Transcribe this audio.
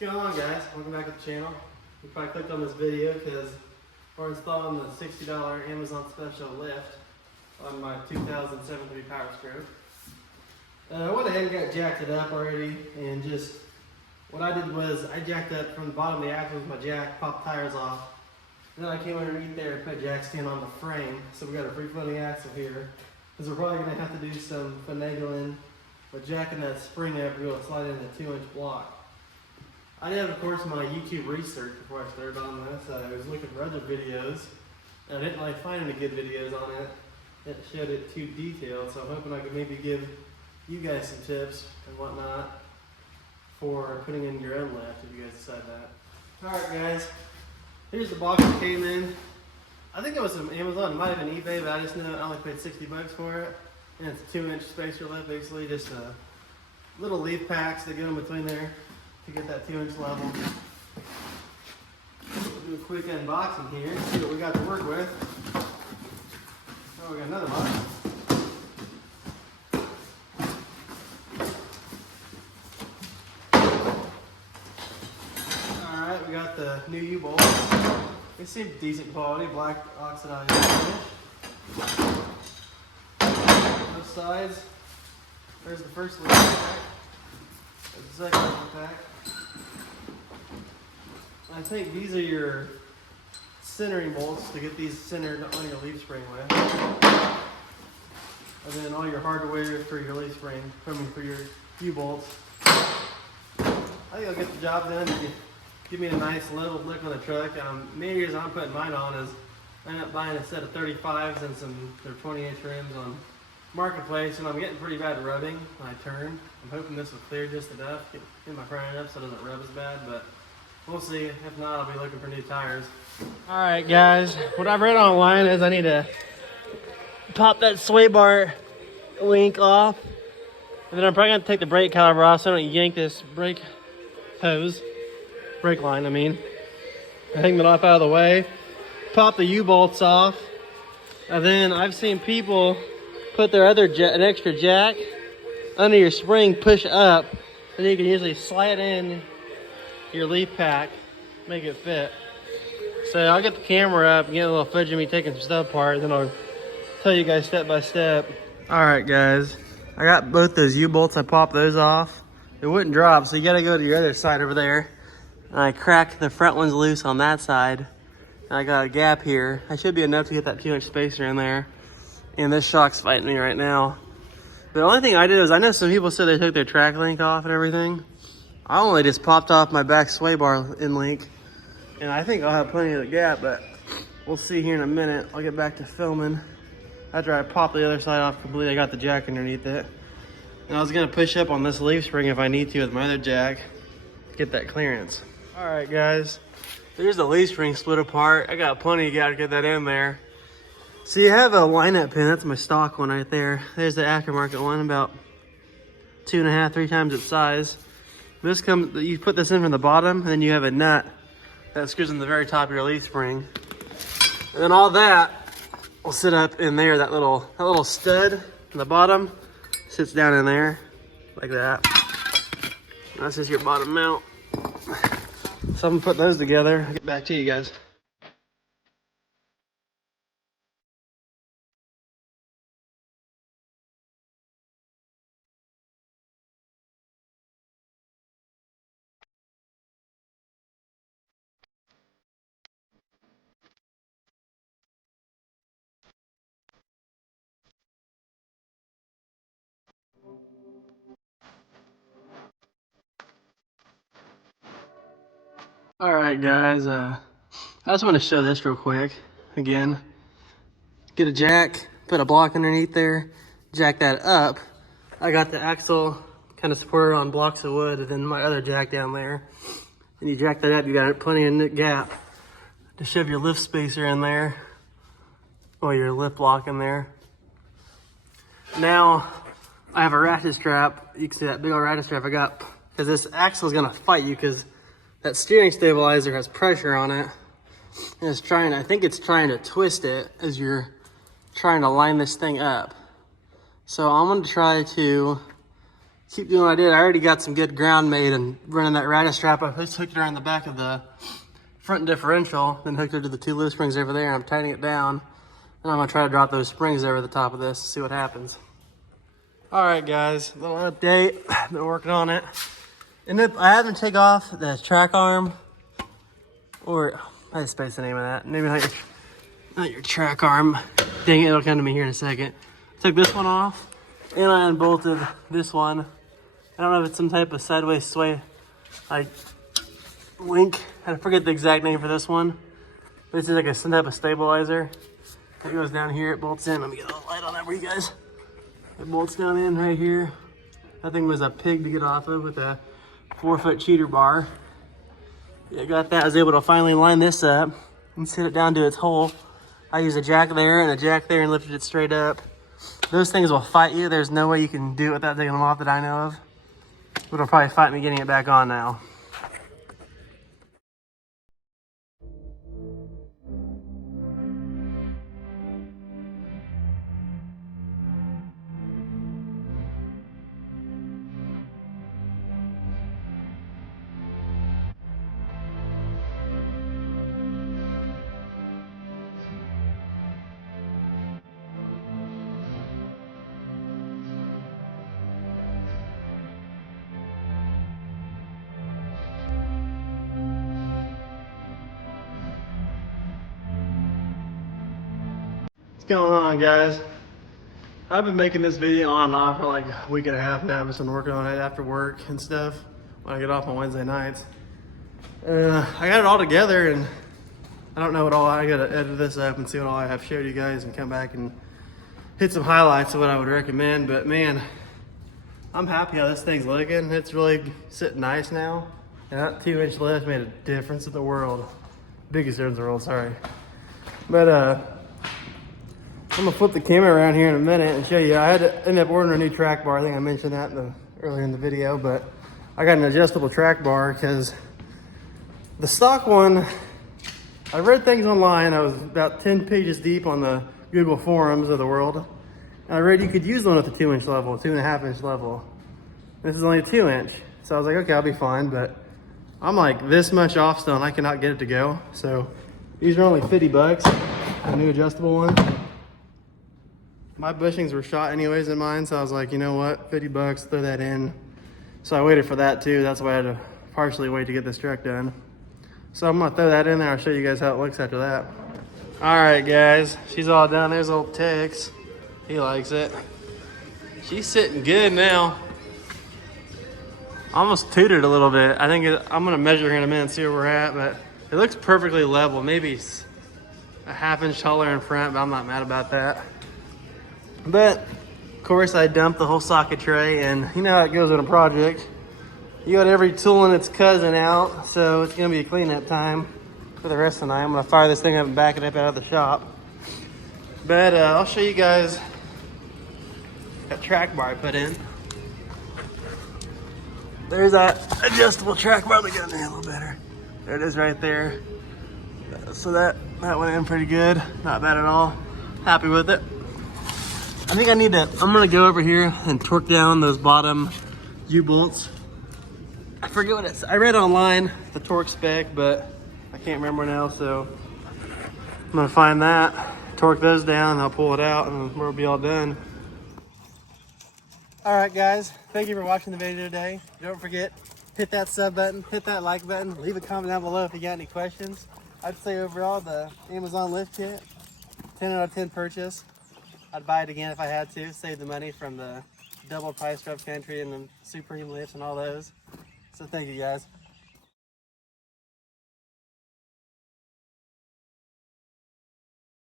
What's going on, guys? Welcome back to the channel. You probably clicked on this video because we're installing the $60 Amazon special lift on my 2007 powerstroke. I went ahead and got jacked it up already, and just what I did was I jacked up from the bottom of the axle with my jack, popped tires off. Then I came underneath there and put a jack stand on the frame. So we got a free floating axle here, because we're probably going to have to do some finagling with jacking that spring up to be able to slide in a 2-inch block. I did, of course, my YouTube research before I started on this. I was looking for other videos, and I didn't really find any good videos on it that showed it too detailed, so I'm hoping I could maybe give you guys some tips and whatnot for putting in your own lift if you guys decide that. Alright guys, here's the box that came in. I think it was from Amazon, it might have been eBay, but I just know I only paid 60 bucks for it. And it's a 2-inch spacer lift, basically just a little leaf packs that go in between there to get that 2-inch level. We'll do a quick unboxing here, see what we got to work with. Oh, we got another box. Alright, we got the new U-bolts. They seem decent quality, black oxidized finish. Both sides. There's the first leaf pack. There's the second leaf pack. I think these are your centering bolts to get these centered on your leaf spring with. And then all your hardware for your leaf spring, for your U-bolts. I think I'll get the job done. Give me a nice level look on the truck. Main reason I'm putting mine on is I ended up buying a set of 35s and their 20-inch rims on Marketplace, and I'm getting pretty bad rubbing when I turn. I'm hoping this will clear just enough, get my front up so it doesn't rub as bad, but we'll see. If not, I'll be looking for new tires. Alright guys, what I've read online is I need to pop that sway bar link off, and then I'm probably going to take the brake caliper off so I don't yank this brake hose. Brake line, I mean. Hang that off out of the way. Pop the U-bolts off. And then I've seen people put their an extra jack under your spring, push up, and you can usually slide in your leaf pack, make it fit. So I'll get the camera up and get a little footage of me taking some stuff apart, and then I'll tell you guys step by step. Alright guys, I got both those U-bolts. I popped those off. It wouldn't drop, so you gotta go to your other side over there. And I cracked the front ones loose on that side. And I got a gap here. I should be enough to get that 2-inch spacer in there. And this shock's fighting me right now. But the only thing I did was, I know some people said they took their track link off and everything. I only just popped off my back sway bar in link. And I think I'll have plenty of the gap, but we'll see here in a minute. I'll get back to filming. After I pop the other side off completely, I got the jack underneath it. And I was gonna push up on this leaf spring if I need to with my other jack to get that clearance. Alright guys, there's the leaf spring split apart. I got plenty of gap to get that in there. So you have a line-up pin, that's my stock one right there. There's the aftermarket one, about 2.5, 3 times its size. This comes, you put this in from the bottom, and then you have a nut that screws in the very top of your leaf spring. And then all that will sit up in there, that little stud in the bottom sits down in there, like that. And that's just your bottom mount. So I'm gonna put those together. I'll get back to you guys. Alright guys, I just want to show this real quick. Again, get a jack, put a block underneath there, jack that up. I got the axle kind of supported on blocks of wood, and then my other jack down there. And you jack that up, you got plenty of gap to shove your lift spacer in there, or your lift block in there. Now, I have a ratchet strap. You can see that big old ratchet strap I got, because this axle is gonna fight you, because that steering stabilizer has pressure on it. And it's trying, I think it's trying to twist it as you're trying to line this thing up. So I'm gonna try to keep doing what I did. I already got some good ground made and running that ratchet strap. I just hooked it around the back of the front differential, then hooked it to the 2 lift springs over there. I'm tightening it down, and I'm gonna try to drop those springs over the top of this, see what happens. All right, guys, little update. Been working on it. And I haven't take off the track arm, or I just spaced the name of that. Maybe not your track arm. Dang it, it'll come to me here in a second. Took this one off, and I unbolted this one. I don't know if it's some type of sideways sway, like link. I forget the exact name for this one. This is like some type of stabilizer. It goes down here, it bolts in. Let me get a little light on that for you guys. It bolts down in right here. That thing was a pig to get off of with a 4-foot cheater bar. Yeah, got that. I was able to finally line this up and sit it down to its hole. I used a jack there and a jack there and lifted it straight up. Those things will fight you. There's no way you can do it without taking them off that I know of. But it'll probably fight me getting it back on now. What's going on, guys? I've been making this video on and off for like a week and a half now. I've just been working on it after work and stuff when I get off on Wednesday nights. I got it all together, and I don't know what all, I gotta edit this up and see what all I have showed you guys and come back and hit some highlights of what I would recommend. But man, I'm happy how this thing's looking. It's really sitting nice now. And that 2-inch lift made a difference in the world. Biggest difference in the world, sorry. But I'm gonna flip the camera around here in a minute and show you. I had to end up ordering a new track bar. I think I mentioned that earlier in the video, but I got an adjustable track bar because the stock one, I read things online. I was about 10 pages deep on the Google forums of the world. And I read you could use one with a 2-inch level, 2.5-inch level. This is only a 2-inch. So I was like, okay, I'll be fine. But I'm like this much off still and I cannot get it to go. So these are only 50 bucks, a new adjustable one. My bushings were shot anyways in mine, so I was like, you know what, 50 bucks, throw that in. So I waited for that too. That's why I had to partially wait to get this truck done. So I'm gonna throw that in there. I'll show you guys how it looks after that. All right, guys, she's all done. There's old Tex. He likes it. She's sitting good now. Almost tooted a little bit. I think I'm gonna measure here in a minute and see where we're at, but it looks perfectly level. Maybe a 1/2 inch taller in front, but I'm not mad about that. But of course I dumped the whole socket tray, and you know how it goes in a project. You got every tool and its cousin out, so it's gonna be a cleanup time for the rest of the night. I'm gonna fire this thing up and back it up out of the shop. But I'll show you guys that track bar I put in. There's that adjustable track bar. Let me get in there a little better. There it is right there. So that went in pretty good. Not bad at all. Happy with it. I think I'm gonna go over here and torque down those bottom U-bolts. I forget what it's, I read online the torque spec, but I can't remember now, so I'm gonna find that, torque those down, and I'll pull it out, and we'll be all done. All right, guys, thank you for watching the video today. Don't forget, hit that sub button, hit that like button, leave a comment down below if you got any questions. I'd say overall, the Amazon lift kit, 10 out of 10 purchase. I'd buy it again if I had to, save the money from the double price for upcountry and the Supreme lifts and all those. So thank you, guys.